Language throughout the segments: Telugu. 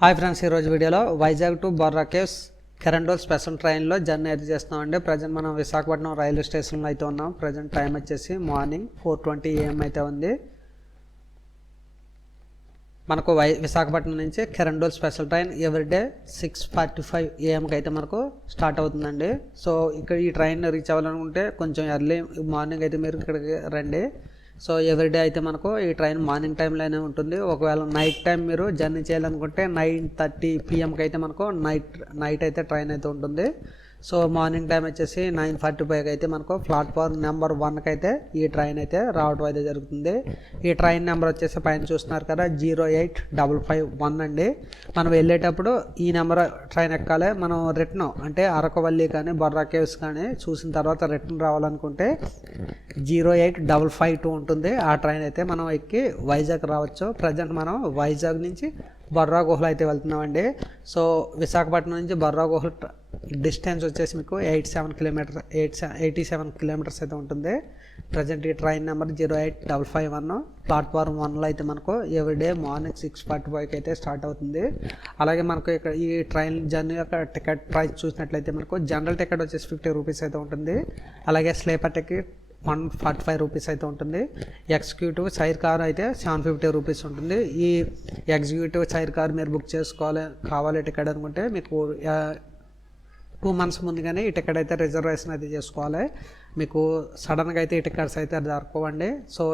హాయ్ ఫ్రెండ్స్, ఈరోజు వీడియోలో Vizag to Borra caves Kirandul special ట్రైన్లో జర్నీ అయితే చేస్తున్నామండి. ప్రజెంట్ మనం విశాఖపట్నం రైల్వే స్టేషన్లో అయితే ఉన్నాం. ప్రజెంట్ టైం వచ్చేసి మార్నింగ్ 4:20 AM అయితే ఉంది. మనకు విశాఖపట్నం నుంచి కెరండోల్ స్పెషల్ ట్రైన్ ఎవ్రీడే 6:45 AMకి అయితే మనకు స్టార్ట్ అవుతుందండి. సో ఇక్కడ ఈ ట్రైన్ రీచ్ అవ్వాలనుకుంటే కొంచెం ఎర్లీ మార్నింగ్ అయితే మీరు ఇక్కడికి రండి. సో ఎవ్రీడే అయితే మనకు ఈ ట్రైన్ మార్నింగ్ టైంలోనే ఉంటుంది. ఒకవేళ నైట్ టైం మీరు జర్నీ చేయాలనుకుంటే 9:30 PMకి అయితే మనకు నైట్ అయితే ట్రైన్ అయితే ఉంటుంది. సో మార్నింగ్ టైం వచ్చేసి 9:45 అయితే మనకు ప్లాట్ఫామ్ నెంబర్ 1కి అయితే ఈ ట్రైన్ అయితే రావడం అయితే జరుగుతుంది. ఈ ట్రైన్ నెంబర్ వచ్చేసి పైన చూస్తున్నారు కదా, 08551 అండి. మనం వెళ్ళేటప్పుడు ఈ నెంబర్ ట్రైన్ ఎక్కాలి. మనం రిటర్న్ అంటే అరకవల్లి కానీ బొర్రా కేవ్స్ కానీ చూసిన తర్వాత రిటర్న్ రావాలనుకుంటే 08552 ఉంటుంది. ఆ ట్రైన్ అయితే మనం ఎక్కి వైజాగ్ రావచ్చు. ప్రజెంట్ మనం వైజాగ్ నుంచి బొర్రా గుహలు అయితే వెళ్తున్నామండి. సో విశాఖపట్నం నుంచి బొర్రా గుహలు డిస్టెన్స్ వచ్చేసి మీకు 87 కిలోమీటర్స్ అయితే ఉంటుంది. ప్రజెంట్ ఈ ట్రైన్ నెంబర్ 08551 ప్లాట్ఫామ్ 1లో అయితే మనకు ఎవ్రీడే మార్నింగ్ 6:45 అయితే స్టార్ట్ అవుతుంది. అలాగే మనకు ఇక్కడ ఈ ట్రైన్ జర్నీ యొక్క టికెట్ ప్రైస్ చూసినట్లయితే మనకు జనరల్ టికెట్ వచ్చేసి 50 రూపీస్ అయితే ఉంటుంది. అలాగే స్లీపర్ టికెట్ 145 రూపీస్ అయితే ఉంటుంది. ఎగ్జిక్యూటివ్ చైర్ కార్ అయితే 750 రూపీస్ ఉంటుంది. ఈ ఎగ్జిక్యూటివ్ చైర్ కార్ మీరు బుక్ కావాలి టికెట్ అనుకుంటే మీకు 2 months ముందుగానే ఈ టికెట్ అయితే రిజర్వేషన్ అయితే చేసుకోవాలి. మీకు సడన్గా అయితే ఈ టికెట్స్ అయితే దొరకవండి. సో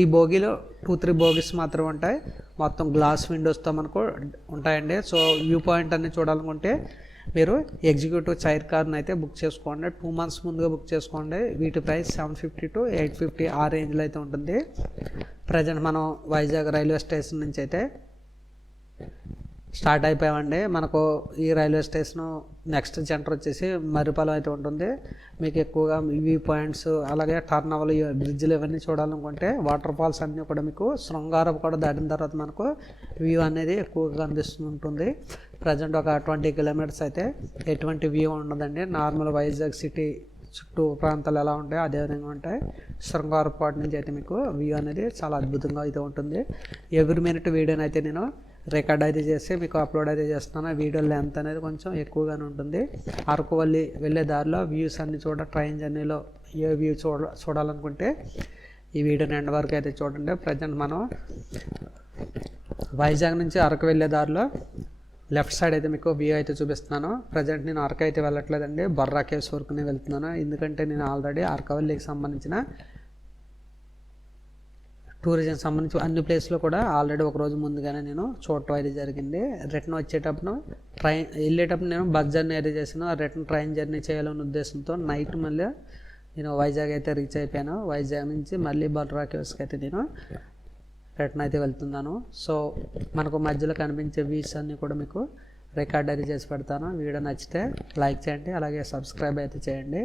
ఈ బోగీలో 2-3 బోగీస్ మాత్రం ఉంటాయి. మొత్తం గ్లాస్ విండోస్తో మనకు ఉంటాయండి. సో వ్యూ పాయింట్ అన్ని చూడాలనుకుంటే మీరు ఎగ్జిక్యూటివ్ చైర్ కార్ని అయితే బుక్ చేసుకోండి. 2 months ముందుగా బుక్ చేసుకోండి. వీటి ప్రైస్ 750 to 850 ఆ రేంజ్లో అయితే ఉంటుంది. ప్రజెంట్ మనం వైజాగ్ రైల్వే స్టేషన్ నుంచి అయితే స్టార్ట్ అయిపోయామండి. మనకు ఈ రైల్వే స్టేషను నెక్స్ట్ సెంటర్ వచ్చేసి మర్రిపాలెం అయితే ఉంటుంది. మీకు ఎక్కువగా వ్యూ పాయింట్స్ అలాగే టర్నవల్ బ్రిడ్జ్లు ఇవన్నీ చూడాలనుకుంటే వాటర్ ఫాల్స్ అన్నీ కూడా మీకు శృంగారం కూడా దాటిన తర్వాత మనకు వ్యూ అనేది ఎక్కువగా కనిపిస్తుంటుంది. ప్రజెంట్ ఒక 20 కిలోమీటర్స్ అయితే ఎటువంటి వ్యూ ఉండదండి. నార్మల్ వైజాగ్ సిటీ చుట్టూ ప్రాంతాలు ఎలా ఉంటాయో అదేవిధంగా ఉంటాయి. శృంగారపాటు నుంచి అయితే మీకు వ్యూ అనేది చాలా అద్భుతంగా అయితే ఉంటుంది. ఎవ్రీ మినిట్ వీడియోని అయితే నేను రికార్డ్ అయితే చేసి మీకు అప్లోడ్ అయితే చేస్తున్నాను. వీడియో లెంత్ అనేది కొంచెం ఎక్కువగానే ఉంటుంది. అరకువల్లి వెళ్ళే దారిలో వ్యూస్ అన్ని ట్రైన్ జర్నీలో ఏ వ్యూ చూడాలనుకుంటే ఈ వీడియోని ఎండ్ వరకు అయితే చూడండి. ప్రజెంట్ మనం వైజాగ్ నుంచి అరకు వెళ్ళే దారిలో లెఫ్ట్ సైడ్ అయితే మీకు వ్యూ అయితే చూపిస్తున్నాను. ప్రజెంట్ నేను అరకు అయితే వెళ్ళట్లేదండి, బొర్రా కేవ్స్ వరకునే వెళ్తున్నాను. ఎందుకంటే నేను ఆల్రెడీ అరకవల్లికి సంబంధించిన టూరిజం సంబంధించి అన్ని ప్లేస్లో కూడా ఆల్రెడీ ఒకరోజు ముందుగానే నేను చూడటం అయితే జరిగింది. రిటర్న్ వచ్చేటప్పుడు వెళ్ళేటప్పుడు నేను బస్ జర్నీ అయితే చేసాను. రిటర్న్ ట్రైన్ జర్నీ చేయాలనే ఉద్దేశంతో నైట్ మళ్ళీ నేను వైజాగ్ అయితే రీచ్ అయిపోయాను. వైజాగ్ నుంచి మళ్ళీ బొర్రా కేవ్స్కి అయితే నేను రిటర్న్ అయితే వెళ్తున్నాను. సో మనకు మధ్యలో కనిపించే వ్యూస్ అన్నీ కూడా మీకు రికార్డ్ అయితే చేసి పెడతాను. వీడియో నచ్చితే లైక్ చేయండి, అలాగే సబ్స్క్రైబ్ అయితే చేయండి.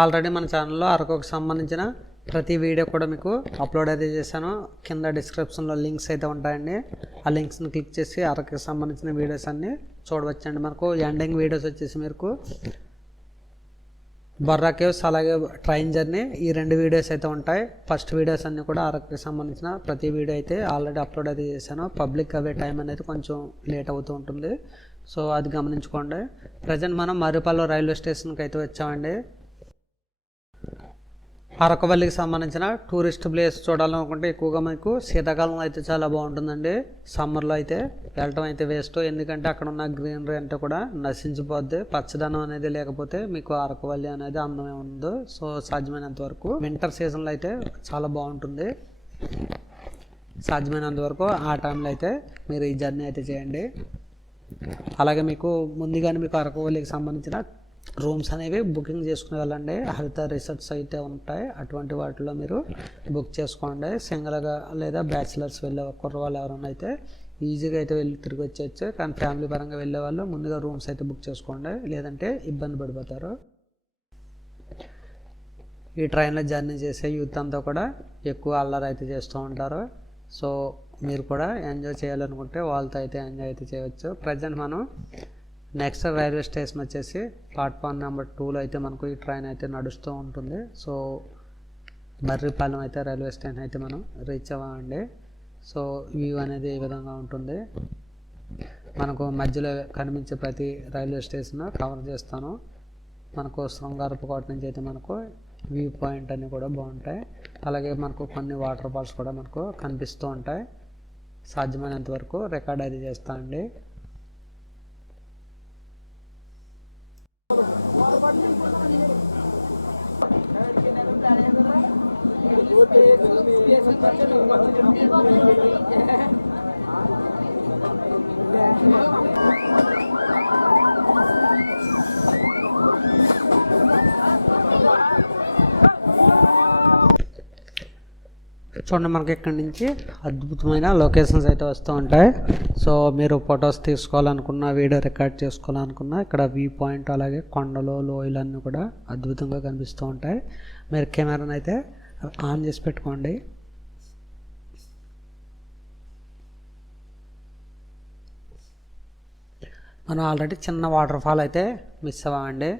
ఆల్రెడీ మన ఛానల్లో అరకుకు సంబంధించిన ప్రతి వీడియో కూడా మీకు అప్లోడ్ అయితే చేశాను. కింద డిస్క్రిప్షన్లో లింక్స్ అయితే ఉంటాయండి. ఆ లింక్స్ని క్లిక్ చేసి అరకుకి సంబంధించిన వీడియోస్ అన్నీ చూడవచ్చండి. మనకు ఎండింగ్ వీడియోస్ వచ్చేసి మీకు బొర్రా కేవ్స్ అలాగే ట్రైన్ జర్నీ ఈ 2 వీడియోస్ అయితే ఉంటాయి. ఫస్ట్ వీడియోస్ అన్నీ కూడా అరకుకి సంబంధించిన ప్రతి వీడియో అయితే ఆల్రెడీ అప్లోడ్ అయితే చేశాను. పబ్లిక్ అవే టైం అనేది కొంచెం లేట్ అవుతూ ఉంటుంది. సో అది గమనించుకోండి. ప్రజెంట్ మనం మర్రిపాలెం రైల్వే స్టేషన్కి అయితే వచ్చామండి. అరకవల్లికి సంబంధించిన టూరిస్ట్ ప్లేస్ చూడాలనుకుంటే ఎక్కువగా మీకు శీతాకాలంలో అయితే చాలా బాగుంటుందండి. సమ్మర్లో అయితే వెళ్ళటం అయితే వేస్ట్. ఎందుకంటే అక్కడ ఉన్న గ్రీనరీ అంటే కూడా నశించిపోద్ది. పచ్చదనం అనేది లేకపోతే మీకు అరకవల్లి అనేది అందమే ఉండదు. సో సాధ్యమైనంత వరకు వింటర్ సీజన్లో అయితే చాలా బాగుంటుంది. సాధ్యమైనంత వరకు ఆ టైంలో అయితే మీరు ఈ జర్నీ అయితే చేయండి. అలాగే మీకు ముందుగానే మీకు అరకవల్లికి సంబంధించిన రూమ్స్ అనేవి బుకింగ్ చేసుకుని వెళ్ళండి. హరిత రిసార్ట్స్ అయితే ఉంటాయి, అటువంటి వాటిలో మీరు బుక్ చేసుకోండి. సింగిల్గా లేదా బ్యాచిలర్స్ వెళ్ళే కుర్రవాళ్ళు ఎవరైనా అయితే ఈజీగా అయితే వెళ్ళి తిరిగి వచ్చేయచ్చు. కానీ ఫ్యామిలీ పరంగా వెళ్ళే వాళ్ళు ముందుగా రూమ్స్ అయితే బుక్ చేసుకోండి, లేదంటే ఇబ్బంది పడిపోతారు. ఈ ట్రైన్లో జర్నీ చేసే యూత్ అంతా కూడా ఎక్కువ అల్లరి అయితే చేస్తూ ఉంటారు. సో మీరు కూడా ఎంజాయ్ చేయాలనుకుంటే వాళ్ళతో అయితే ఎంజాయ్ అయితే చేయవచ్చు. ప్రజెంట్ మనం నెక్స్ట్ రైల్వే స్టేషన్ వచ్చేసి ప్లాట్ఫామ్ నెంబర్ 2లో అయితే మనకు ఈ ట్రైన్ అయితే నడుస్తూ ఉంటుంది. సో మర్రిపాలెం అయితే రైల్వే స్టేషన్ అయితే మనం రీచ్ అవ్వామండి. సో వ్యూ అనేది ఈ విధంగా ఉంటుంది. మనకు మధ్యలో కనిపించే ప్రతి రైల్వే స్టేషన్ కవర్ చేస్తాను. మనకు శృంగారపుకోట నుంచి అయితే మనకు వ్యూ పాయింట్ అన్నీ కూడా బాగుంటాయి. అలాగే మనకు కొన్ని వాటర్ ఫాల్స్ కూడా మనకు కనిపిస్తూ ఉంటాయి. సాధ్యమైనంత వరకు రికార్డ్ అయితే చేస్తా అండి. చూడండి, మనకి ఇక్కడి నుంచి అద్భుతమైన లొకేషన్స్ అయితే వస్తూ ఉంటాయి. సో మీరు ఫొటోస్ తీసుకోవాలనుకున్నా, వీడియో రికార్డ్ చేసుకోవాలనుకున్నా ఇక్కడ వ్యూ పాయింట్ అలాగే కొండలు లోయలు అన్నీ కూడా అద్భుతంగా కనిపిస్తూ ఉంటాయి. మీరు కెమెరాని అయితే ఆన్ చేసి పెట్టుకోండి. మనం ఆల్రెడీ చిన్న వాటర్ ఫాల్ అయితే మిస్ అవ్వామండి.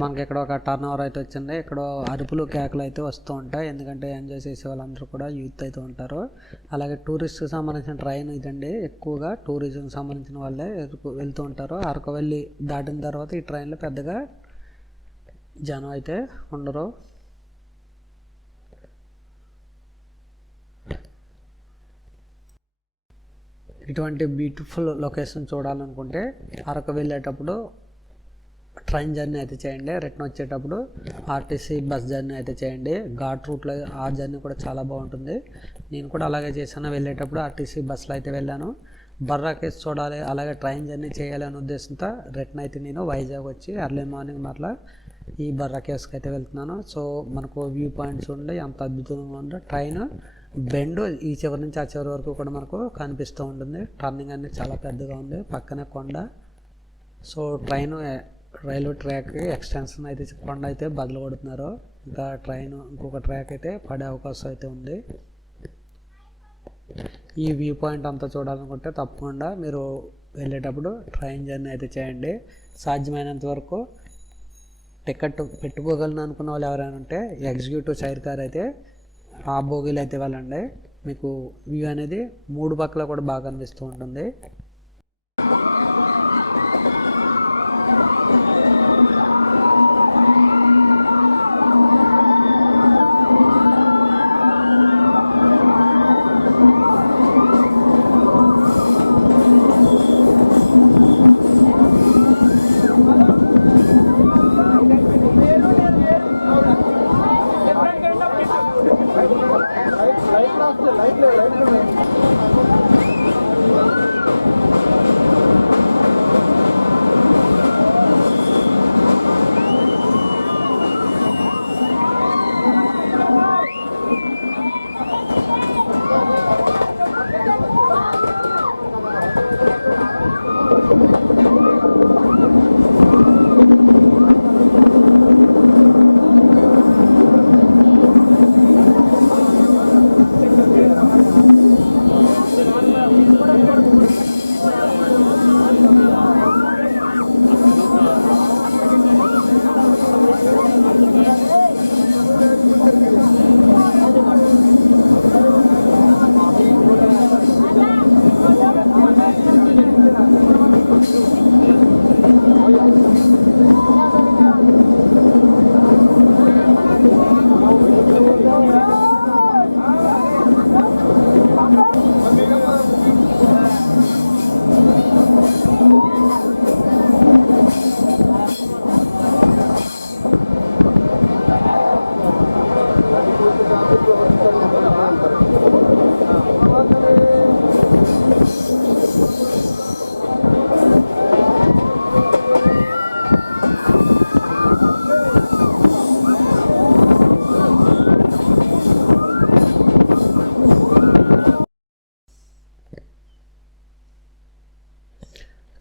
మనకి ఇక్కడ ఒక టర్న్ ఓవర్ అయితే వచ్చింది. ఇక్కడ అరుపులు కేకలు అయితే వస్తూ ఉంటాయి, ఎందుకంటే ఎంజాయ్ చేసే వాళ్ళందరూ కూడా యూత్ అయితే ఉంటారు. అలాగే టూరిస్ట్కి సంబంధించిన ట్రైన్ ఇదండి. ఎక్కువగా టూరిజంకి సంబంధించిన వాళ్ళే వెళ్తూ ఉంటారు. అరకవెల్లి దాటిన తర్వాత ఈ ట్రైన్లో పెద్దగా జనం అయితే ఉండరు. ఇటువంటి బ్యూటిఫుల్ లొకేషన్ చూడాలనుకుంటే అరకు వెళ్ళేటప్పుడు ట్రైన్ జర్నీ అయితే చేయండి. రిటర్న్ వచ్చేటప్పుడు ఆర్టీసీ బస్ జర్నీ అయితే చేయండి. ఘాట్ రూట్లో ఆ జర్నీ కూడా చాలా బాగుంటుంది. నేను కూడా అలాగే చేశాను. వెళ్ళేటప్పుడు ఆర్టీసీ బస్సులో అయితే వెళ్ళాను. బర్రా కేవ్స్ చూడాలి, అలాగే ట్రైన్ జర్నీ చేయాలి అనే ఉద్దేశంతో రిటర్న్ అయితే నేను వైజాగ్ వచ్చి ఎర్లీ మార్నింగ్ మరలా ఈ బర్రా కేవ్స్కి అయితే వెళ్తున్నాను. సో మనకు వ్యూ పాయింట్స్ ఉండే ఎంత అద్భుతంగా ఉందో. ట్రైన్ బెండ్ ఈ చివరి నుంచి ఆ చివరి వరకు కూడా మనకు కనిపిస్తూ ఉంటుంది. టర్నింగ్ అనేది చాలా పెద్దగా ఉంది, పక్కనే కొండ. So train railway track extension అయితే కొండ అయితే బదులు కొడుతున్నారు. ఇంకా ట్రైన్ ఇంకొక ట్రాక్ అయితే పడే అవకాశం అయితే ఉంది. ఈ వ్యూ పాయింట్ అంతా చూడాలనుకుంటే తప్పకుండా మీరు వెళ్ళేటప్పుడు ట్రైన్ జర్నీ అయితే చేయండి. సాధ్యమైనంత వరకు టికెట్ పెట్టుకోగలను అనుకున్న వాళ్ళు ఎవరైనా ఉంటే ఎగ్జిక్యూటివ్ చైర్ కార్ అయితే ఆ బోగీలు అయితే వెళ్ళండి. మీకు వ్యూ అనేది 3 పక్కల కూడా బాగా కనిపిస్తూ ఉంటుంది.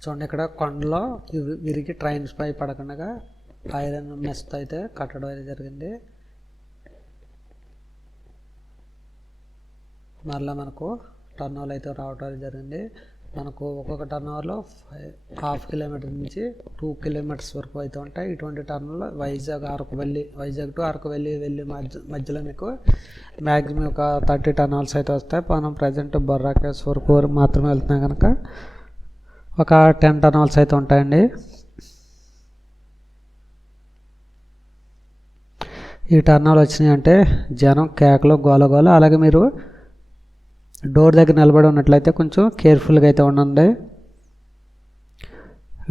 చూడండి, ఇక్కడ కొండలో విరిగి ట్రైన్స్ పై పడకుండా ఐరన్ మెస్తో అయితే కట్టడం అయితే జరిగింది. మరలా మనకు టర్నోలు అయితే రావటం జరిగింది. మనకు ఒక్కొక్క టర్న్ ఓవర్లో 1/2 కిలోమీటర్ నుంచి 2 కిలోమీటర్స్ వరకు అయితే ఉంటాయి. ఇటువంటి టర్న్లో వైజాగ్ టు అరకు వెళ్ళి మధ్యలో మీకు మ్యాక్సిమం ఒక 30 టర్న్ ఓవర్స్ అయితే వస్తాయి. మనం ప్రజెంట్ బొర్రా కేవ్స్ వరకు మాత్రమే వెళ్తున్నాం కనుక ఒక 10 టర్న్ ఓవర్స్ అయితే ఉంటాయండి. ఈ టర్నాలు వచ్చినాయి అంటే జనం కేకలు గోల. అలాగే మీరు డోర్ దగ్గర నిలబడి ఉన్నట్లయితే కొంచెం కేర్ఫుల్గా అయితే ఉండండి.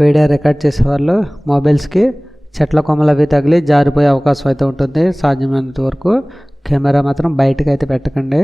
వీడియో రికార్డ్ చేసేవాళ్ళు మొబైల్స్కి చెట్ల కొమ్మలు అవి తగిలి జారిపోయే అవకాశం అయితే ఉంటుంది. సాధ్యమైనంత వరకు కెమెరా మాత్రం బయటకు అయితే పెట్టకండి.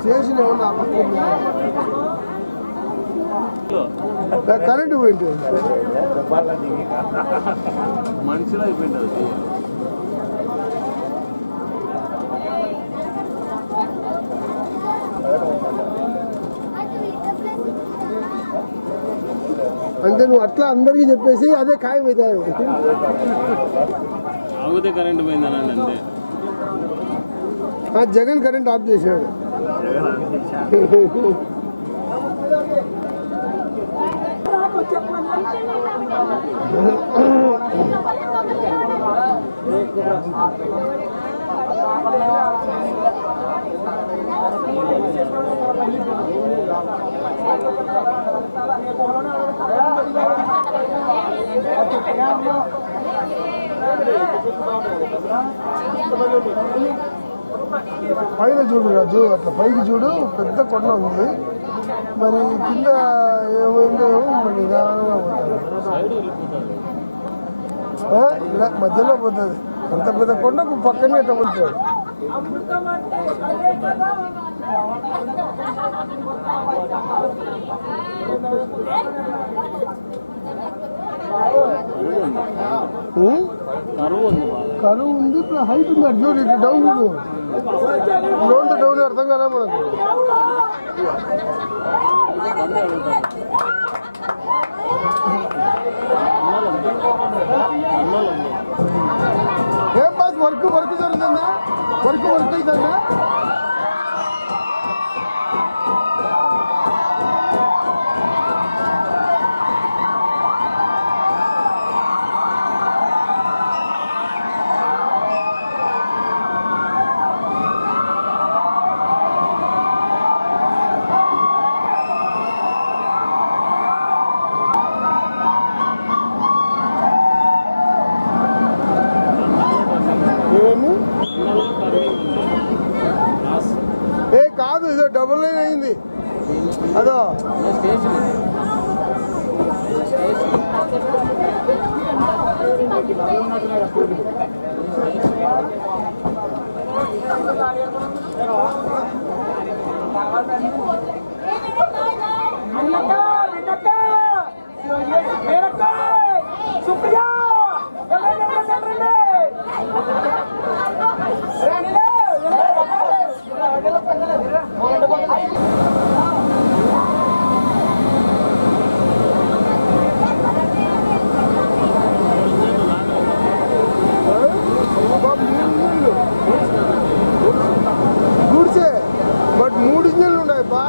స్టేషన్ ఏమన్నా కరెంటు పోయింది మనుషులు అయిపోయింది అది. అంటే నువ్వు అట్లా అందరికీ చెప్పేసి అదే ఖాయం అవుతుంది. ఆగితే కరెంటు పోయిందనండి అంతే. జగన్ కరెంట్ ఆఫ్ చేశాడు. పైన చూడు రాజు, అట్లా పైకి చూడు, పెద్ద కొండ ఉంది. మరి కింద ఏమైందో మరి నిదానంగా పోతుంది. ఇలా మధ్యలో పోతుంది. అంత పెద్ద కొండకు పక్కనే ఎట్లా పోతాడు. కరువు ఉంది, ఇప్పుడు హైట్ ఉంది. అటు చూడు, ఇటు డౌన్ చూడు. డౌన్ డౌన్ అర్థం కదా మనకు. ఏం బాస్ వర్క్ జరుగుతుందా? వర్క్ అవుతుందా? ఏ కాదు, ఇదో డబుల్ లైన్ అయింది. అదో शुक्रिया గుడిసే, బట్ 3 ఇంజన్లు ఉన్నాయి బా.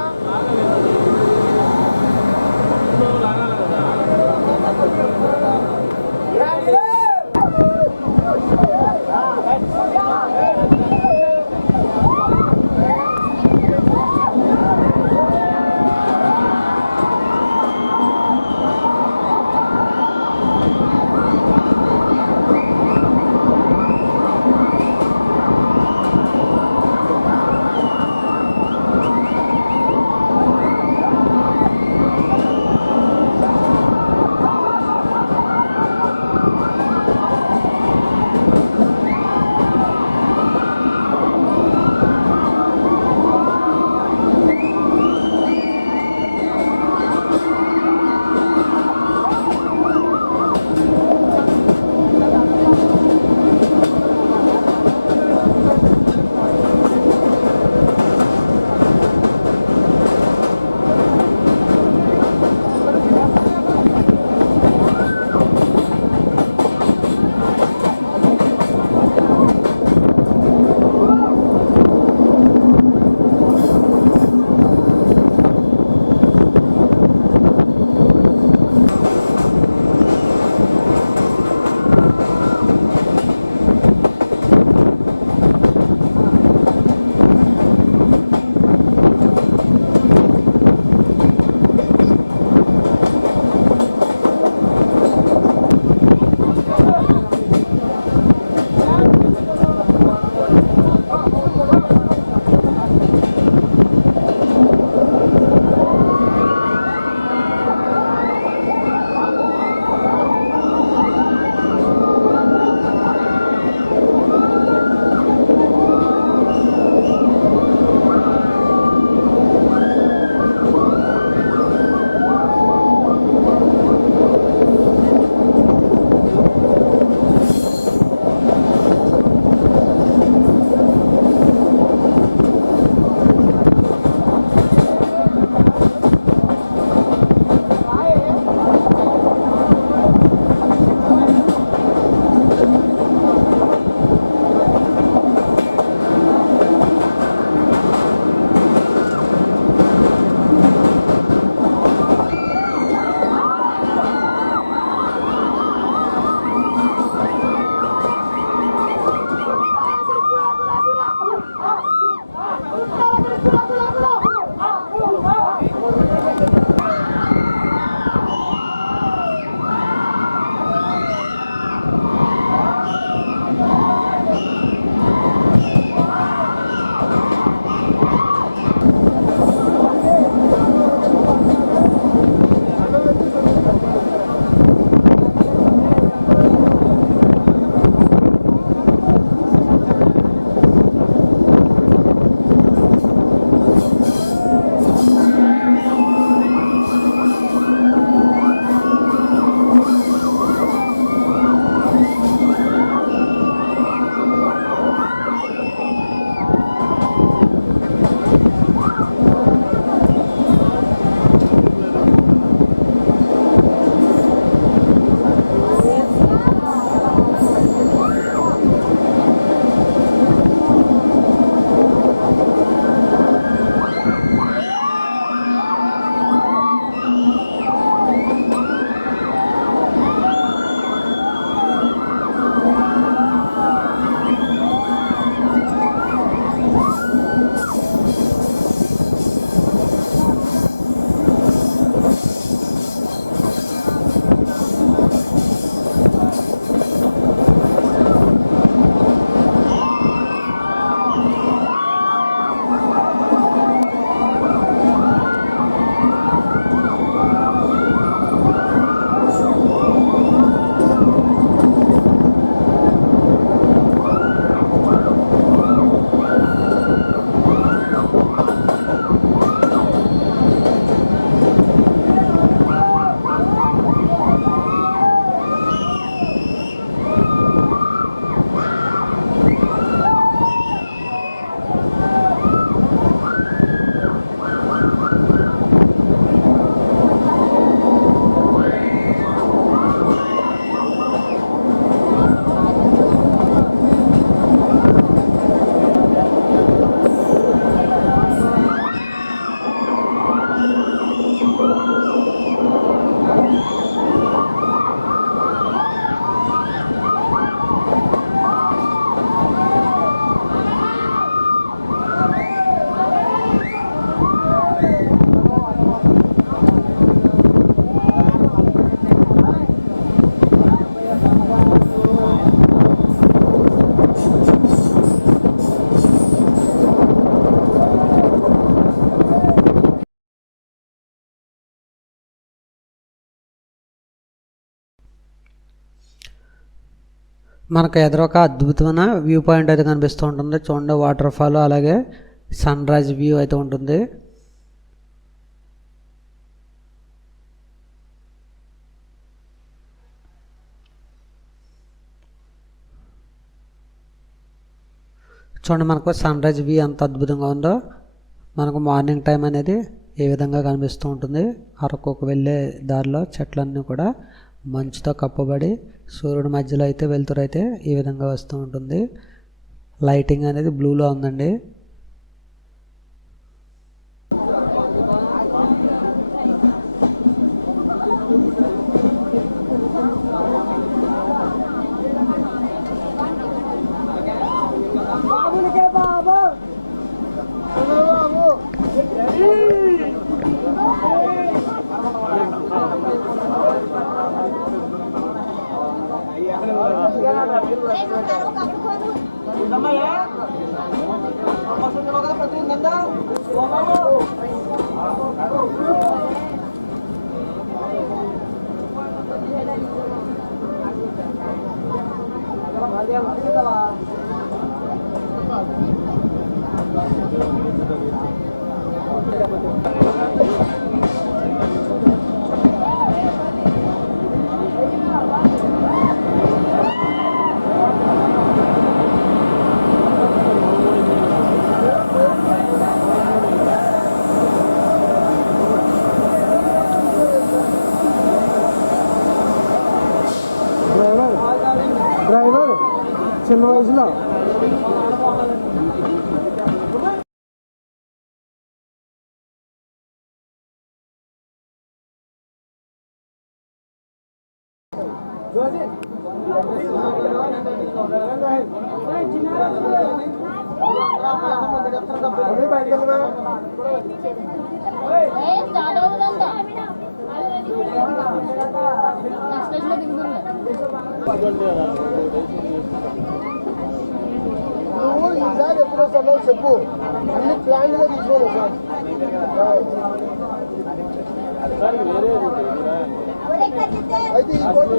మనకు ఎదురొక అద్భుతమైన వ్యూ పాయింట్ అయితే కనిపిస్తూ ఉంటుంది. చూడండి, వాటర్ ఫాల్ అలాగే సన్ రైజ్ వ్యూ అయితే ఉంటుంది. చూడండి, మనకు సన్ రైజ్ వ్యూ ఎంత అద్భుతంగా ఉందో. మనకు మార్నింగ్ టైం అనేది ఏ విధంగా కనిపిస్తూ ఉంటుంది. అరకుకు వెళ్ళే దారిలో చెట్లన్నీ కూడా మంచుతో కప్పబడి సూర్యుడి మధ్యలో అయితే వెలుతురు అయితే ఈ విధంగా వస్తూ ఉంటుంది. లైటింగ్ అనేది బ్లూలో ఉందండి. డ్రైవర్ చిన్న వయసులో నువ్వు ఈసారి ఎప్పుడు వస్తానో చెప్పు, అన్ని ప్లాన్గా తీసుకోను సార్. అయితే ఈ రోజు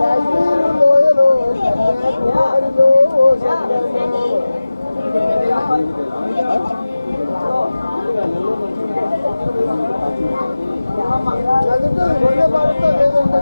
కాశ్మీర్ లోయలో రెండే భారత లేదంటే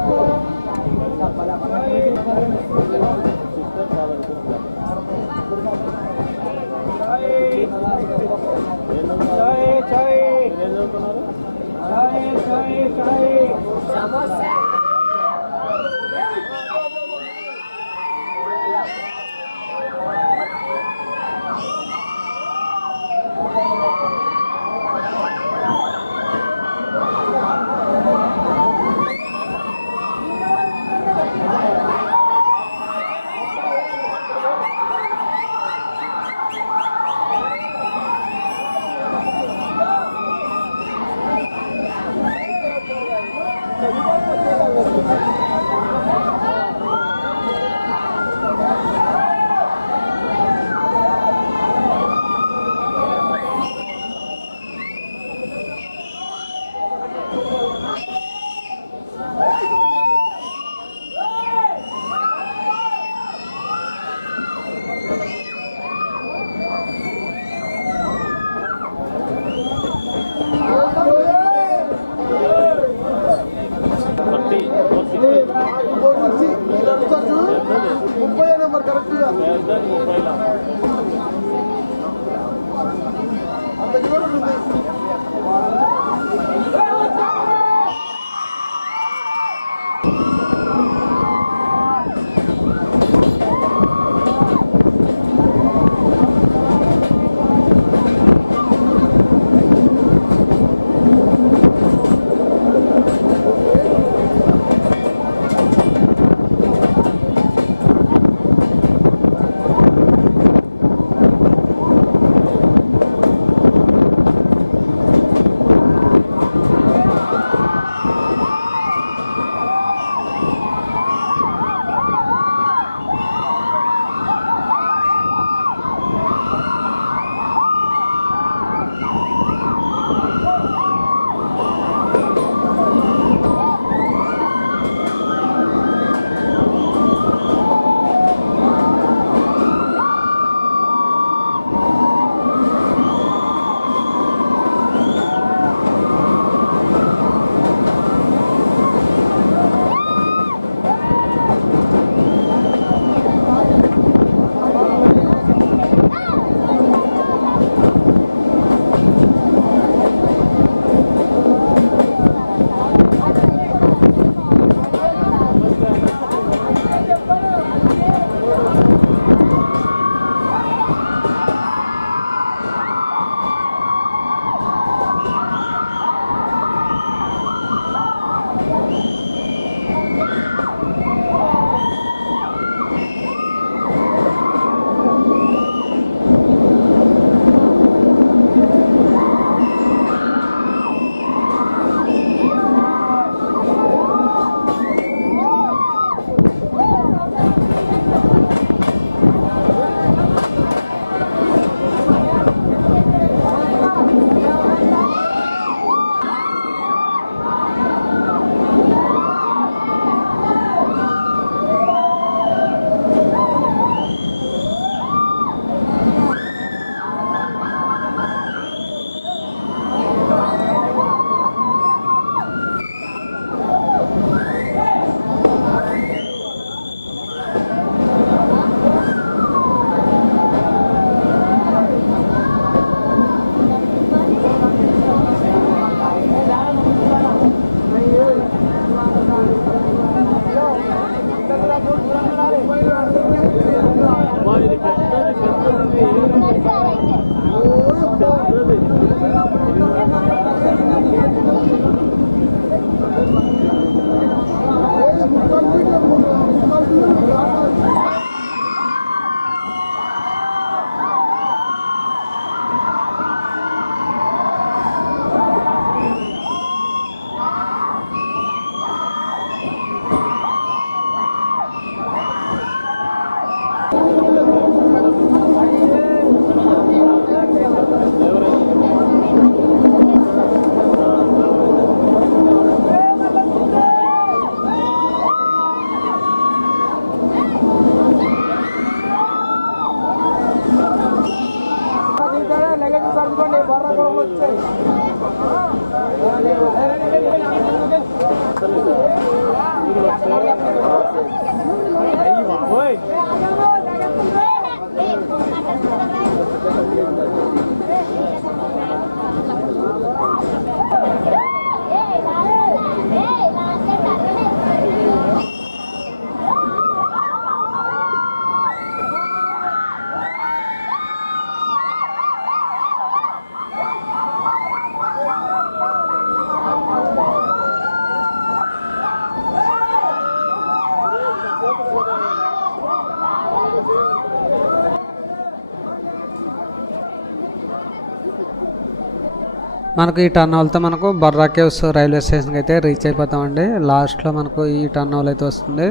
మనకు ఈ టర్నోల్తో మనకు బొర్రా కేవ్స్ రైల్వే స్టేషన్కి అయితే రీచ్ అయిపోతామండి. లాస్ట్లో మనకు ఈ టర్నోల్ అయితే వస్తుంది.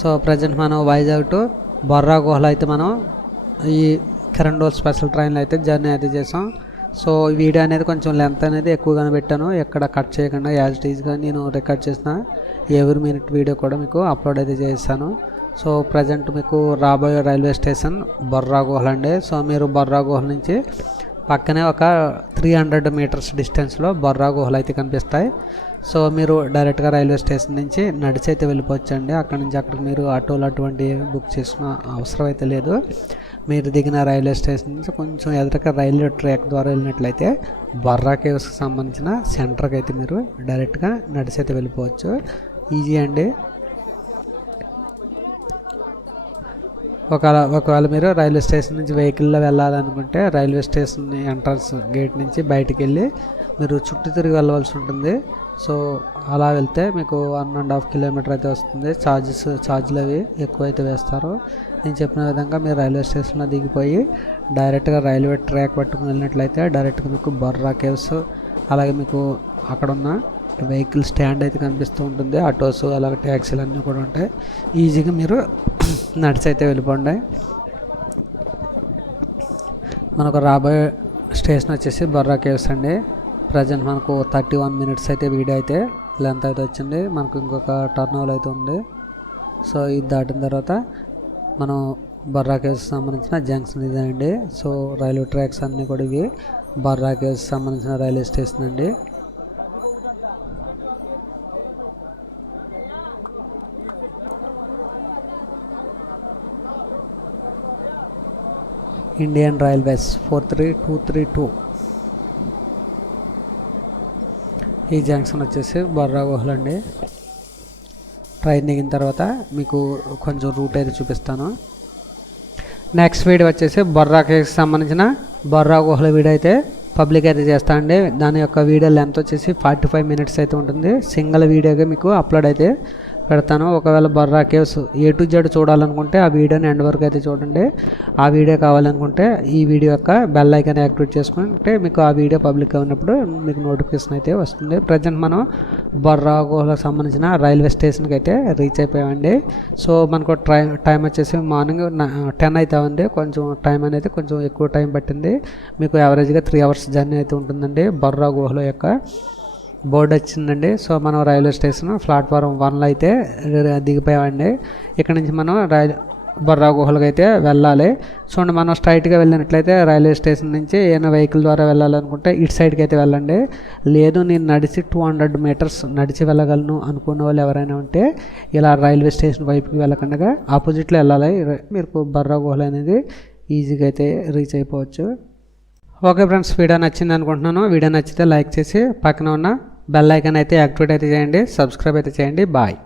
సో ప్రజెంట్ మనం వైజాగ్ టు బొర్రా గుహలో అయితే మనం ఈ కిరణ్ స్పెషల్ ట్రైన్లో అయితే జర్నీ అయితే చేసాం. సో వీడియో అనేది కొంచెం లెంత్ అనేది ఎక్కువగానే పెట్టాను, ఎక్కడ కట్ చేయకుండా యాజ్ ఇట్ ఈజ్గా నేను రికార్డ్ చేసిన ఎవ్రీ మినిట్ వీడియో కూడా మీకు అప్లోడ్ అయితే చేస్తాను. సో ప్రజెంట్ మీకు రాబోయే రైల్వే స్టేషన్ బొర్రా గుహ అండి. సో మీరు బొర్రా గుహ నుంచి పక్కనే ఒక 300 మీటర్స్ డిస్టెన్స్లో బొర్రా గుహలు అయితే కనిపిస్తాయి. సో మీరు డైరెక్ట్గా రైల్వే స్టేషన్ నుంచి నడిచి అయితే వెళ్ళిపోవచ్చు అండి. అక్కడ నుంచి అక్కడ మీరు ఆటోలు అటువంటి బుక్ చేసిన అవసరం అయితే లేదు. మీరు దిగిన రైల్వే స్టేషన్ నుంచి కొంచెం ఎదురుగా రైల్వే ట్రాక్ ద్వారా వెళ్ళినట్లయితే బొర్రా కేవ్స్కి సంబంధించిన సెంటర్కి అయితే మీరు డైరెక్ట్గా నడిచి అయితే వెళ్ళిపోవచ్చు. ఈజీ అండి. ఒకవేళ మీరు రైల్వే స్టేషన్ నుంచి వెహికల్లో వెళ్ళాలనుకుంటే రైల్వే స్టేషన్ ఎంట్రన్స్ గేట్ నుంచి బయటికి వెళ్ళి మీరు చుట్టూ తిరిగి వెళ్ళవలసి ఉంటుంది. సో అలా వెళ్తే మీకు 1.5 కిలోమీటర్ అయితే వస్తుంది. ఛార్జీలు అవి ఎక్కువైతే వేస్తారు. నేను చెప్పిన విధంగా మీరు రైల్వే స్టేషన్లో దిగిపోయి డైరెక్ట్గా రైల్వే ట్రాక్ పట్టుకుని వెళ్ళినట్లయితే డైరెక్ట్గా మీకు బొర్రా కేవ్స్, అలాగే మీకు అక్కడ ఉన్న వెహికల్ స్టాండ్ అయితే కనిపిస్తూ ఉంటుంది. ఆటోస్ అలాగే ట్యాక్సీలు అన్నీ కూడా ఉంటాయి. ఈజీగా మీరు నడిచి అయితే వెళ్ళిపోండి. మనకు రాబోయే స్టేషన్ వచ్చేసి బొర్రా కేవ్స్ అండి. ప్రజెంట్ మనకు 31 మినిట్స్ అయితే వీడియో అయితే లెంత్ అయితే వచ్చింది. మనకు ఇంకొక టర్నోల్ అయితే ఉంది. సో ఇది దాటిన తర్వాత మనం బొర్రా కేవ్స్ సంబంధించిన జంక్షన్ ఇదండి. సో రైల్వే ట్రాక్స్ అన్నీ కూడా ఇవి బొర్రా కేవ్స్ సంబంధించిన రైల్వే స్టేషన్ అండి. ఇండియన్ రైల్వేస్ 43232 ఈ జంక్షన్ వచ్చేసి బొర్రా గుహలు అండి. ట్రైన్ దిగిన తర్వాత మీకు కొంచెం రూట్ అయితే చూపిస్తాను. నెక్స్ట్ వీడియో వచ్చేసి బొర్రా కేవ్స్కి సంబంధించిన బొర్రా గుహల వీడియో అయితే పబ్లిక్ అయితే చేస్తానండి. దాని యొక్క వీడియో లెంత్ వచ్చేసి 45 మినిట్స్ అయితే ఉంటుంది. సింగిల్ వీడియోగా మీకు అప్లోడ్ అయితే పెడతాను. ఒకవేళ Borra caves A to Z చూడాలనుకుంటే ఆ వీడియోని ఎండ్ వరకు అయితే చూడండి. ఆ వీడియో కావాలనుకుంటే ఈ వీడియో యొక్క బెల్ ఐకాన్ యాక్టివేట్ చేసుకుంటే మీకు ఆ వీడియో పబ్లిక్ ఉన్నప్పుడు మీకు నోటిఫికేషన్ అయితే వస్తుంది. ప్రజెంట్ మనం బొర్రా గుహలకు సంబంధించిన రైల్వే స్టేషన్కి అయితే రీచ్ అయిపోయామండి. సో మనకు టైం వచ్చేసి మార్నింగ్ 10 అయితే ఉంది. కొంచెం టైం అనేది కొంచెం ఎక్కువ టైం పట్టింది. మీకు యావరేజ్గా 3 అవర్స్ జర్నీ అయితే ఉంటుందండి. బొర్రా గుహల యొక్క బోర్డు వచ్చిందండి. సో మనం రైల్వే స్టేషన్ ప్లాట్ఫారం 1లో అయితే దిగిపోయామండి. ఇక్కడ నుంచి మనం బొర్రా గుహలకు అయితే వెళ్ళాలి. చూడండి, మనం స్ట్రైట్గా వెళ్ళినట్లయితే రైల్వే స్టేషన్ నుంచి ఏమైనా వెహికల్ ద్వారా వెళ్ళాలనుకుంటే ఇటు సైడ్కి అయితే వెళ్ళండి. లేదు నేను నడిచి 200 మీటర్స్ నడిచి వెళ్ళగలను అనుకున్న వాళ్ళు ఎవరైనా ఉంటే ఇలా రైల్వే స్టేషన్ వైపుకి వెళ్ళకుండా ఆపోజిట్లో వెళ్ళాలి. మీరు బొర్రా గుహలు అనేది ఈజీగా అయితే రీచ్ అయిపోవచ్చు. ఓకే ఫ్రెండ్స్, వీడియో నచ్చింది అనుకుంటున్నాను. వీడియో నచ్చితే లైక్ చేసి పక్కన ఉన్న బెల్ ఐకాన్ అయితే యాక్టివేట్ అయితే చేయండి. సబ్స్క్రైబ్ అయితే చేయండి. బాయ్.